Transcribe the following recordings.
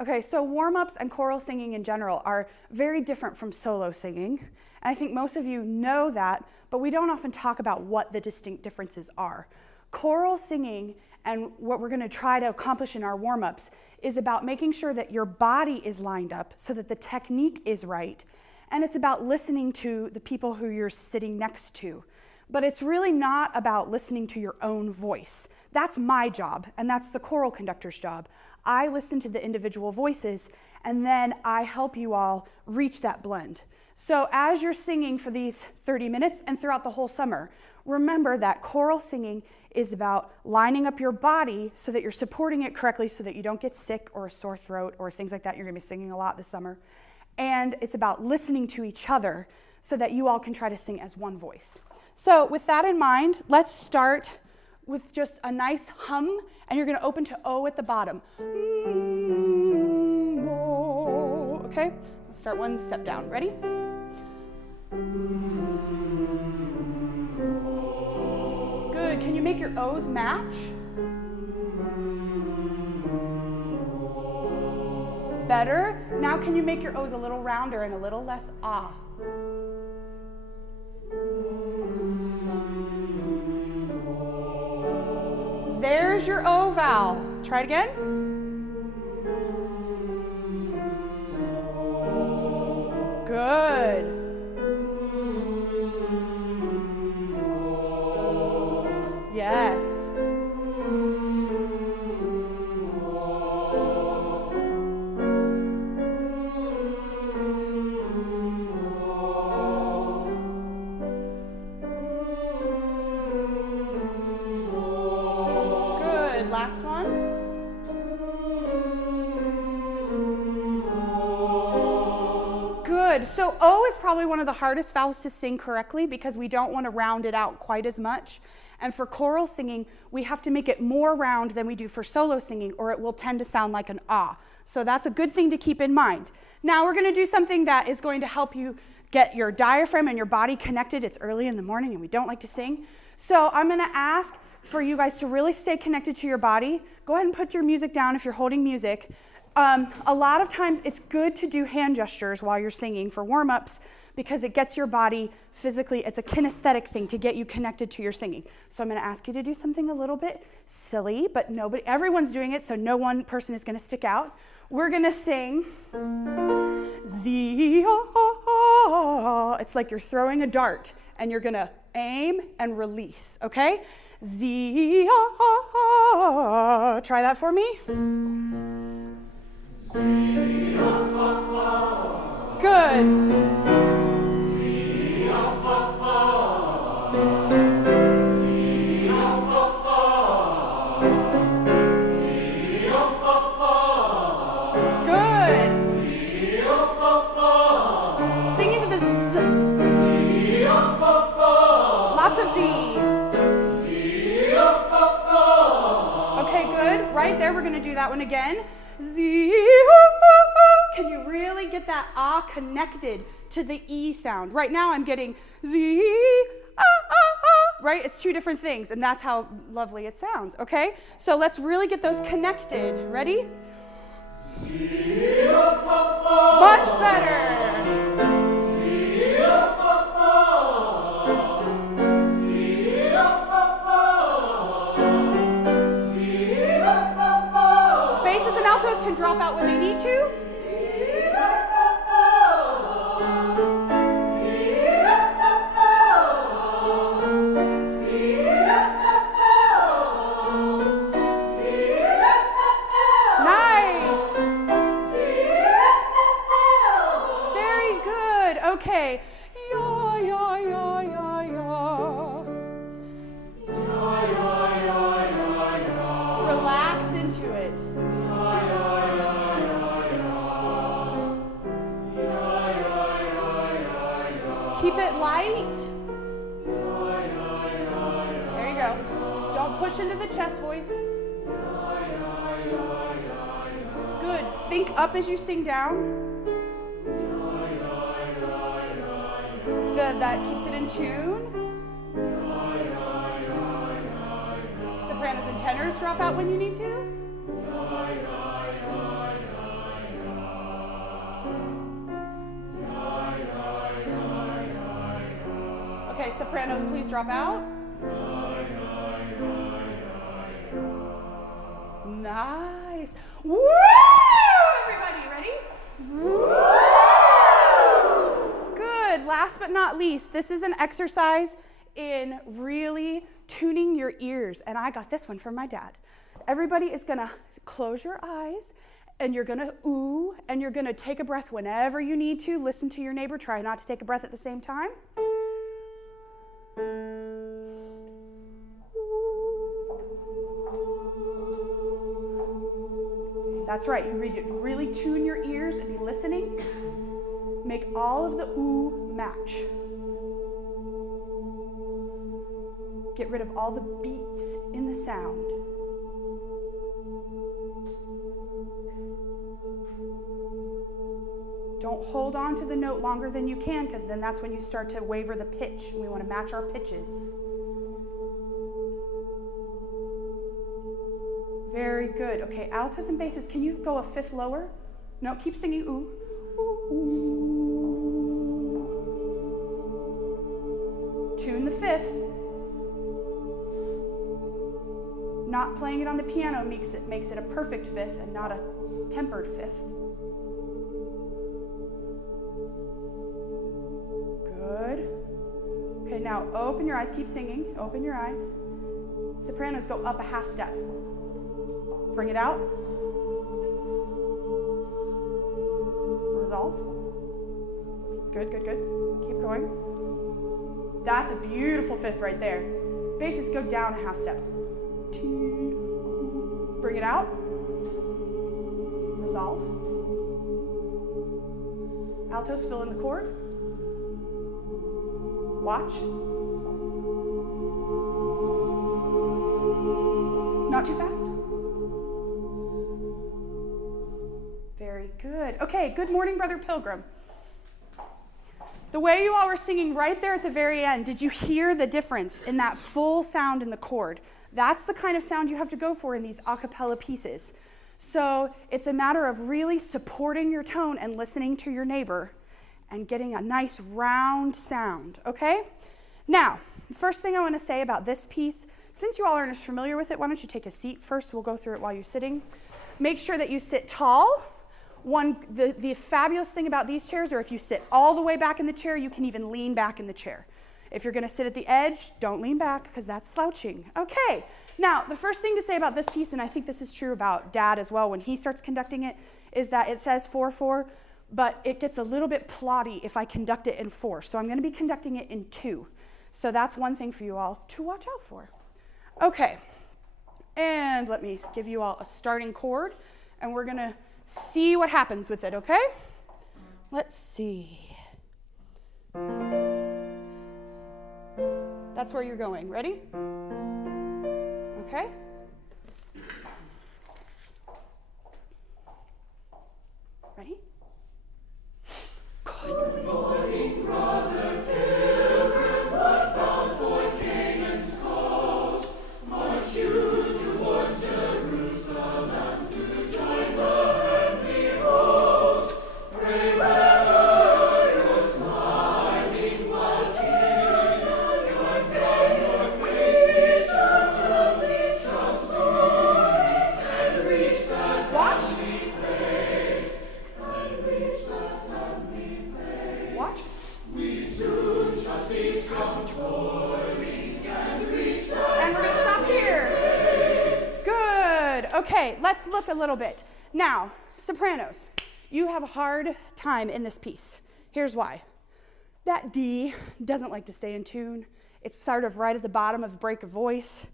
Okay, so warm-ups and choral singing in general are very different from solo singing. And I think most of you know that, but we don't often talk about what the distinct differences are. Choral singing, and what we're going to try to accomplish in our warm-ups, is about making sure that your body is lined up so that the technique is right. And it's about listening to the people who you're sitting next to. But it's really not about listening to your own voice. That's my job, and that's the choral conductor's job. I listen to the individual voices, and then I help you all reach that blend. So as you're singing for these 30 minutes and throughout the whole summer, remember that choral singing is about lining up your body so that you're supporting it correctly so that you don't get sick or a sore throat or things like that. You're going to be singing a lot this summer. And it's about listening to each other so that you all can try to sing as one voice. So with that in mind, let's start with just a nice hum, and you're going to open to O at the bottom. Okay, we'll start one step down. Ready? Good. Can you make your O's match? Better. Now can you make your O's a little rounder and a little less ah? There's your O vowel. Try it again. Good. Yes. Last one. Good. So O is probably one of the hardest vowels to sing correctly because we don't want to round it out quite as much. And for choral singing, we have to make it more round than we do for solo singing, or it will tend to sound like an ah. So that's a good thing to keep in mind. Now we're going to do something that is going to help you get your diaphragm and your body connected. It's early in the morning and we don't like to sing. So I'm going to ask for you guys to really stay connected to your body. Go ahead and put your music down if you're holding music. A lot of times it's good to do hand gestures while you're singing for warm-ups because it gets your body physically, it's a kinesthetic thing to get you connected to your singing. So I'm going to ask you to do something a little bit silly, but everyone's doing it, so no one person is going to stick out. We're going to sing Z. It's like you're throwing a dart and you're going to aim and release, okay? Z. Try that for me. Good. Good. Sing into the Z. Lots of Z. Okay, good. Right there, we're going to do that one again. Z. Can you really get that ah connected to the E sound? Right now I'm getting Z, right? It's two different things, and that's how lovely it sounds, okay? So let's really get those connected. Ready? Much better. Basses and altos can drop out when they need to. Nice. Very good. Okay. Ya, ya, ya, ya, ya. Relax into it. Keep it light. There you go. Don't push into the chest voice. Good. Think up as you sing down. Good. That keeps it in tune. Sopranos and tenors drop out when you need to. Okay, sopranos, please drop out. Nice. Woo! Everybody, ready? Woo! Good. Last but not least, this is an exercise in really tuning your ears. And I got this one from my dad. Everybody is going to close your eyes, and you're going to ooh, and you're going to take a breath whenever you need to. Listen to your neighbor. Try not to take a breath at the same time. That's right. You really tune your ears and be listening. Make all of the ooh match. Get rid of all the beats in the sound. Don't hold on to the note longer than you can, because then that's when you start to waver the pitch. We want to match our pitches. Very good. Okay, altos and basses, can you go a fifth lower? No, keep singing ooh. Ooh, ooh. Tune the fifth. Not playing it on the piano makes it a perfect fifth and not a tempered fifth. Good. Okay, now open your eyes. Keep singing. Open your eyes. Sopranos, go up a half step. Bring it out. Resolve. Good, good, good. Keep going. That's a beautiful fifth right there. Basses, go down a half step. Bring it out. Resolve. Altos, fill in the chord. Watch. Not too fast. Very good. Okay, good morning, Brother Pilgrim. The way you all were singing right there at the very end, did you hear the difference in that full sound in the chord? That's the kind of sound you have to go for in these a cappella pieces. So it's a matter of really supporting your tone and listening to your neighbor and getting a nice round sound, okay? Now, first thing I want to say about this piece, since you all aren't as familiar with it, why don't you take a seat first? We'll go through it while you're sitting. Make sure that you sit tall. The fabulous thing about these chairs are if you sit all the way back in the chair, you can even lean back in the chair. If you're going to sit at the edge, don't lean back because that's slouching. Okay, now the first thing to say about this piece, and I think this is true about Dad as well when he starts conducting it, is that it says 4/4, but it gets a little bit plotty if I conduct it in 4. So I'm going to be conducting it in 2. So that's one thing for you all to watch out for. Okay, and let me give you all a starting chord, and we're going to see what happens with it, okay? Let's see. That's where you're going. Ready? Okay. Ready? Good morning, Brother Pilgrim, bound for Canaan's coast. March you towards Jerusalem to join the heavenly host. Pray wherever you're smiling while tears your face be sure to and reach that heavenly place. And reach that heavenly place. Watch. We soon shall cease from toiling and reach that. And we're going to stop here. Good. Okay, let's look a little bit. Now, sopranos, you have a hard time in this piece. Here's why. That D doesn't like to stay in tune. It's sort of right at the bottom of the break of voice.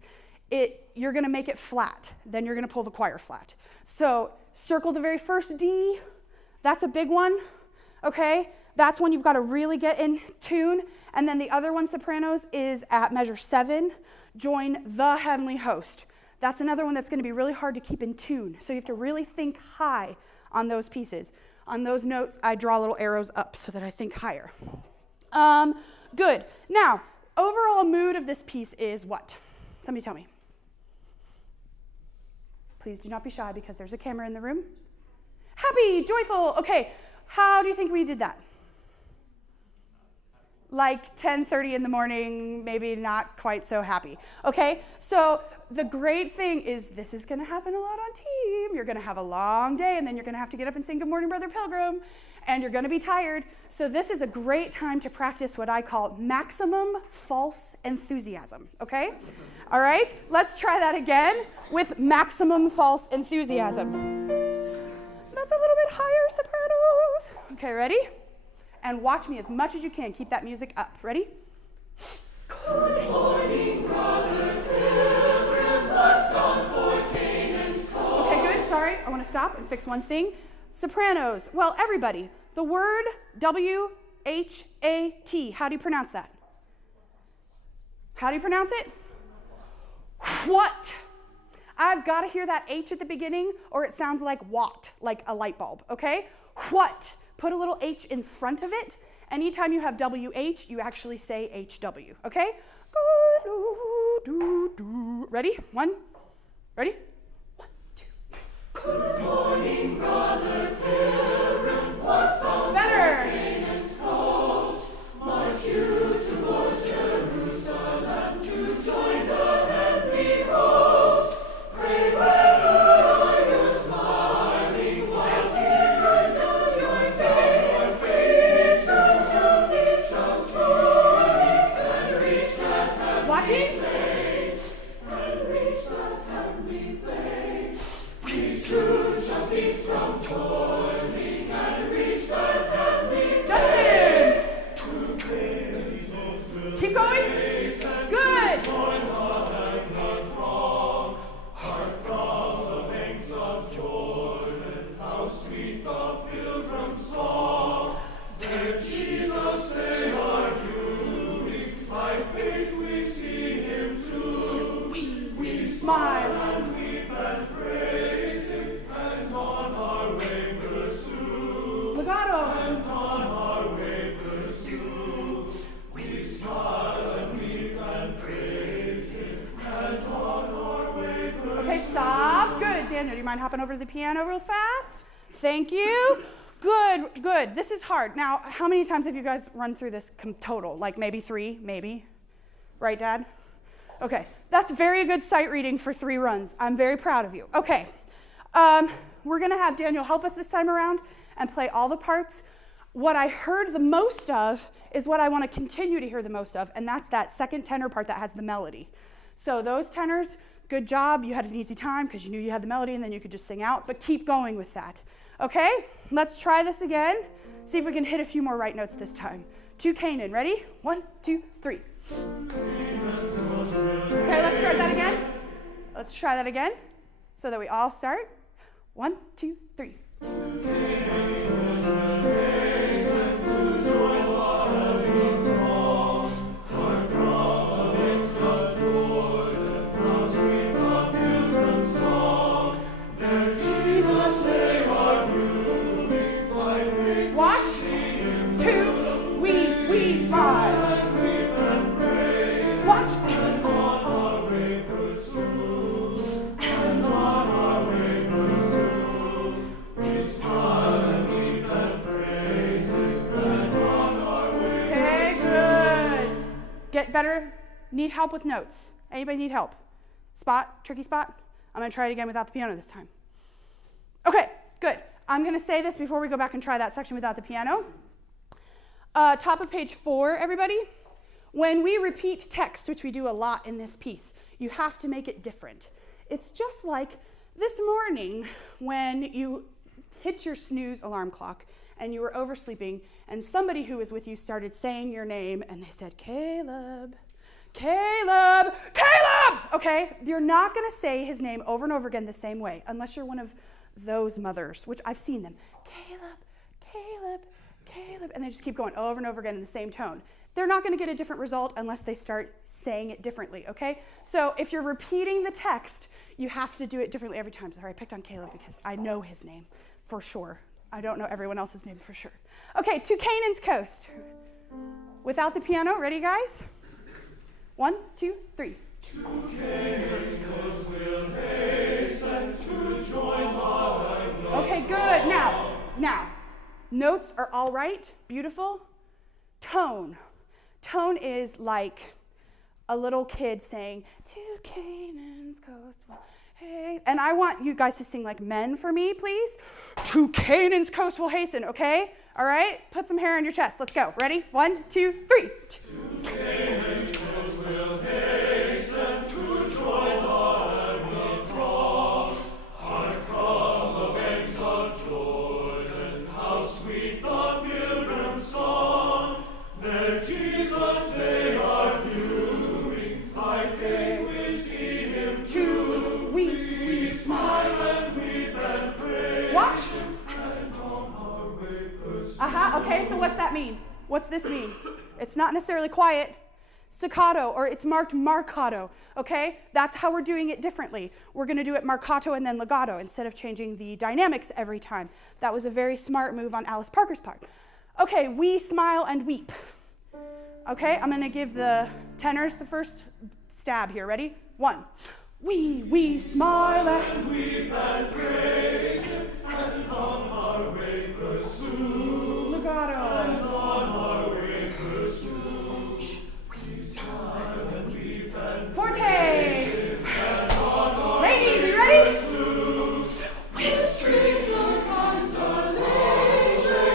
You're going to make it flat. Then you're going to pull the choir flat. So circle the very first D. That's a big one, okay? That's when you've got to really get in tune. And then the other one, sopranos, is at measure 7. Join the heavenly host. That's another one that's going to be really hard to keep in tune. So you have to really think high on those pieces. On those notes, I draw little arrows up so that I think higher. Good. Now, overall mood of this piece is what? Somebody tell me. Please do not be shy because there's a camera in the room. Happy, joyful. Okay, how do you think we did that? like 10:30 in the morning, maybe not quite so happy. Okay, so the great thing is this is gonna happen a lot on team. You're gonna have a long day and then you're gonna have to get up and sing Good Morning Brother Pilgrim and you're gonna be tired. So this is a great time to practice what I call maximum false enthusiasm, okay? All right, let's try that again with maximum false enthusiasm. That's a little bit higher sopranos. Okay, ready? And watch me as much as you can. Keep that music up. Ready? Good morning, brother Pilgrim, what's gone for Canaan's coast? Okay, good. Sorry. I want to stop and fix one thing. Sopranos. Well, everybody, the word W-H-A-T. How do you pronounce that? How do you pronounce it? What? I've got to hear that H at the beginning or it sounds like watt, like a light bulb, okay? What? Put a little H in front of it. Anytime you have WH, you actually say HW, okay? Ready? One. Ready? 1, 2, 3. Good morning, brother Pilgrim. What's gone better? Canaan's coast. March you towards Jerusalem to join the heavenly host. Pray wherever you're smiling while tears run down your face. Watching? And reach that heavenly place. We soon shall cease from toiling and reach that heavenly place. Keep going. Good. Join the heavenly throng. Heart from the banks of Jordan. How sweet the pilgrim song. There Jesus they are viewing. By faith we see him too. We smile and weep and praise him, and on our way pursue. Legato. And on our way pursue. We smile and weep and praise him, and on our way pursue. Okay, stop. Good. Daniel, do you mind hopping over to the piano real fast? Thank you. Good, good. This is hard. Now, how many times have you guys run through this total? Like maybe 3, maybe? Right, Dad? Okay, that's very good sight reading for 3 runs. I'm very proud of you. Okay, we're gonna have Daniel help us this time around and play all the parts. What I heard the most of is what I wanna continue to hear the most of, and that's that second tenor part that has the melody. So those tenors, good job. You had an easy time because you knew you had the melody and then you could just sing out, but keep going with that. Okay, let's try this again. See if we can hit a few more right notes this time. To Canaan, ready? 1, 2, 3. Okay, let's start that again. Let's try that again so that we all start. 1, 2, 3. Get better? Need help with notes? Anybody need help? Spot? Tricky spot? I'm going to try it again without the piano this time. Okay, good. I'm going to say this before we go back and try that section without the piano. Top of page 4, everybody. When we repeat text, which we do a lot in this piece, you have to make it different. It's just like this morning when you hit your snooze alarm clock and you were oversleeping and somebody who was with you started saying your name and they said, Caleb, Caleb, Caleb! Okay, you're not gonna say his name over and over again the same way unless you're one of those mothers, which I've seen them. Caleb, Caleb, Caleb, and they just keep going over and over again in the same tone. They're not gonna get a different result unless they start saying it differently, okay? So if you're repeating the text, you have to do it differently every time. Sorry, I picked on Caleb because I know his name for sure. I don't know everyone else's name for sure. Okay, to Canaan's coast. Without the piano, ready guys? 1, 2, 3. To Canaan's coast we'll hasten to join the Okay, good. Now, notes are all right, beautiful. Tone. Tone is like a little kid saying, to Canaan's coast will hasten. And I want you guys to sing like men for me, please. To Canaan's coast will hasten, okay? All right? Put some hair on your chest. Let's go. Ready? 1, 2, 3. To Canaan's coast will hasten to join God with throng. Hark from the banks of Jordan, how sweet the Pilgrim song. There Jesus they are viewing, by faith we see him too. We smile and weep and praise. Watch. And on our way pursue. Okay, so what's that mean? What's this mean? It's not necessarily quiet, staccato, or it's marked marcato, okay? That's how we're doing it differently. We're gonna do it marcato and then legato instead of changing the dynamics every time. That was a very smart move on Alice Parker's part. Okay, we smile and weep. Okay, I'm gonna give the tenors the first stab here. Ready? 1. We smile and weep and praise him, and on our way pursue. Legato. And on our way pursue. We smile and weep and Forte. praise him, and on our Ladies, way you ready? pursue. With streams of consolation,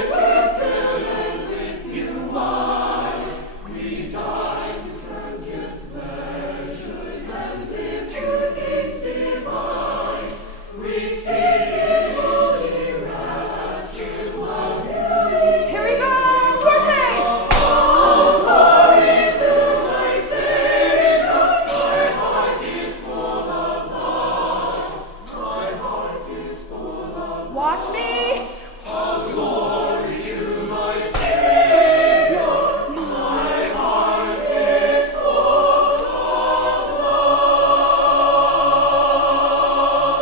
we fill us with new wine. We die to transient pleasures and live to things divine. We seek in holy raptures while viewing. Here we go. Forte. All glory to my Savior. My heart is full of love. My heart is full of Watch me. all glory to my Savior. My heart is full of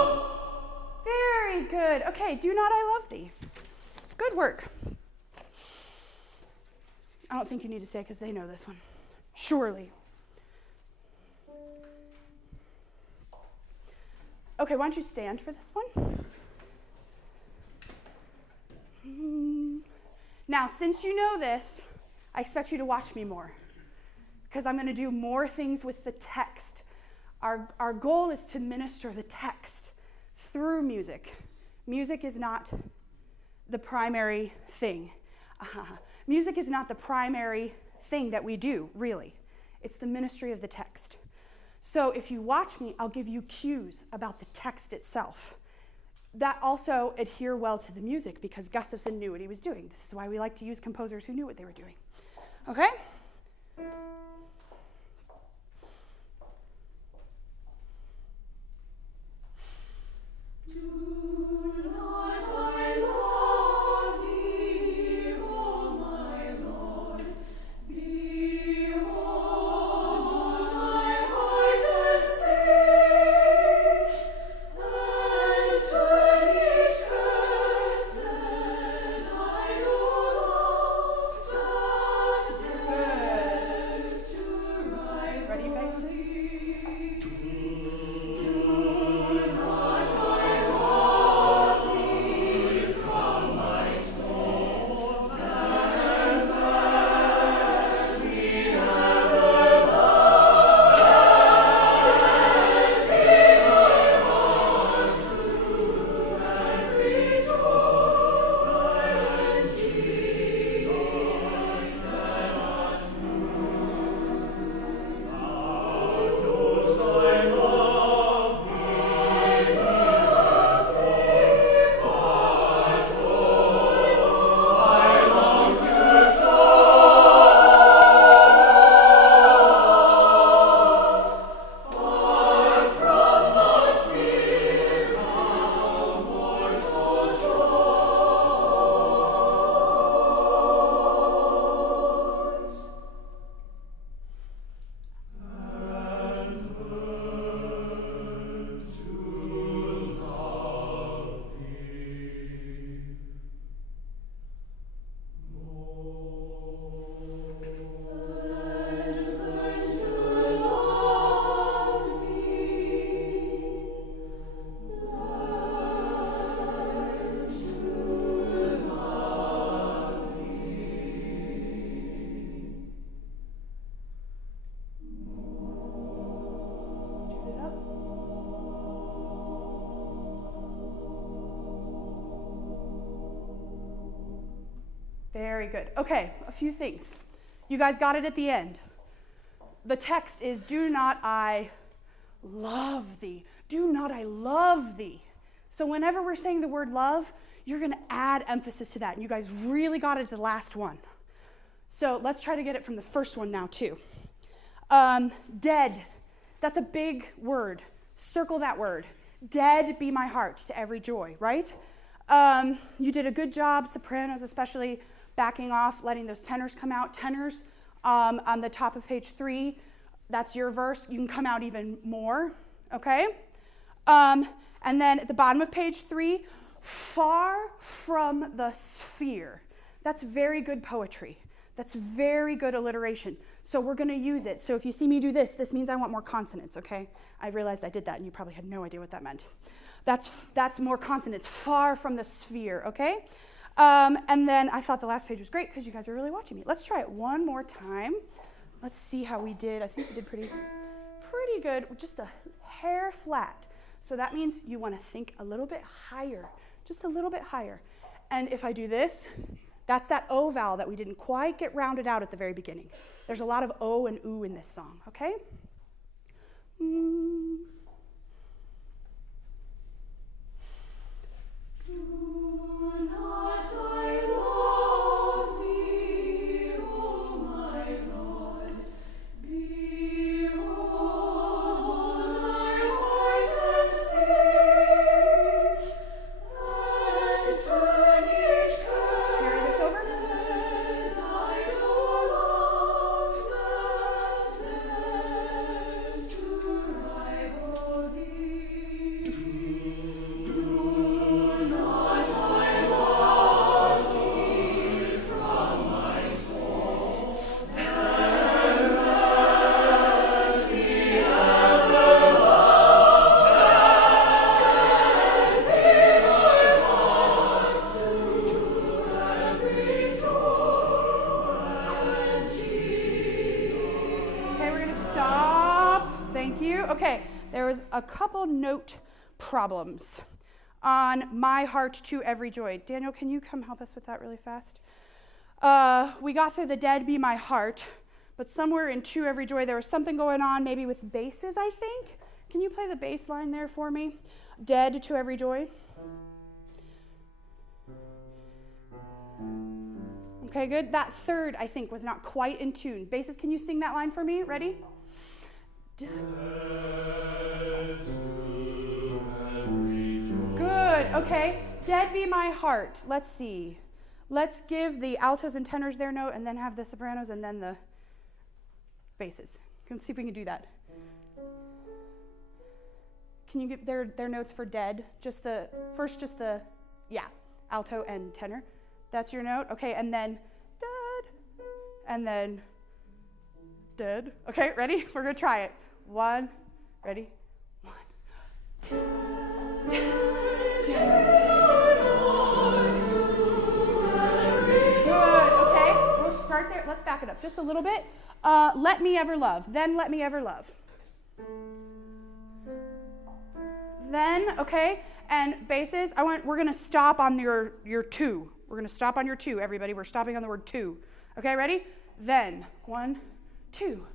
love. Very good. Okay, do not I love thee. Good work. I don't think you need to say because they know this one. Surely. Okay, why don't you stand for this one? Now, since you know this, I expect you to watch me more because I'm going to do more things with the text. Our goal is to minister the text through music. Music is not the primary thing. Music is not the primary thing that we do, really. It's the ministry of the text. So if you watch me, I'll give you cues about the text itself. That also adhere well to the music because Gustafson knew what he was doing. This is why we like to use composers who knew what they were doing. Okay? Very good. Okay, a few things. You guys got it at the end. The text is, do not I love thee. Do not I love thee. So whenever we're saying the word love, you're going to add emphasis to that. And you guys really got it at the last one. So let's try to get it from the first one now too. Dead. That's a big word. Circle that word. Dead be my heart to every joy, right? You did a good job, sopranos especially, backing off, letting those tenors come out. Tenors on the top of page 3, that's your verse. You can come out even more, okay? And then at the bottom of page 3, far from the sphere. That's very good poetry. That's very good alliteration. So we're going to use it. So if you see me do this, this means I want more consonants, okay? I realized I did that and you probably had no idea what that meant. That's more consonants, far from the sphere, okay? And then I thought the last page was great because you guys were really watching me. Let's try it one more time. Let's see how we did. I think we did pretty good, just a hair flat. So that means you want to think a little bit higher, just a little bit higher. And if I do this, that's that O vowel that we didn't quite get rounded out at the very beginning. There's a lot of O and oo in this song, okay? Do not I love thee, O my Lord? Behold what thy heart can see, and turn each Carry this over. cursed idol longs that dares to rival thee. Do not I love thee from my soul, then let me ever love, take thee my heart to every joy and Jesus. Okay, we're going to stop. Thank you. Okay, there was a couple note problems on my heart to every joy. Daniel, can you come help us with that really fast? We got through the dead be my heart, but somewhere in to every joy there was something going on, maybe with basses, I think. Can you play the bass line there for me? Dead to every joy. Okay, good. That third, I think, was not quite in tune. Basses, can you sing that line for me? Ready? Good, okay. Dead be my heart. Let's see. Let's give the altos and tenors their note and then have the sopranos and then the basses. Let's see if we can do that. Can you give their notes for dead? Just the alto and tenor. That's your note. Okay, and then dead, and then dead. Okay, ready? We're gonna try it. One, ready? One, two, Good, okay. We'll start there. Let's back it up just a little bit. Let me ever love. Then let me ever love. Then, okay, and basses, we're gonna stop on your two. We're gonna stop on your two, everybody. We're stopping on the word two. Okay, ready? Then, 1, 2.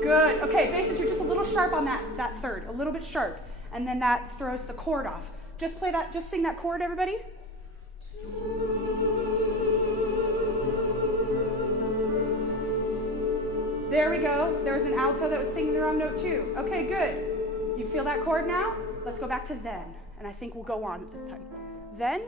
Good. Okay, basses, you're just a little sharp on that third, a little bit sharp, and then that throws the chord off. Just play that. Just sing that chord, everybody. There we go. There was an alto that was singing the wrong note too. Okay, good. You feel that chord now? Let's go back to then, and I think we'll go on at this time. Then.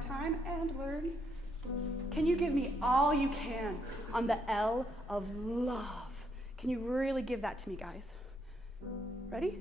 time and learn. Can you give me all you can on the L of love? Can you really give that to me, guys? Ready?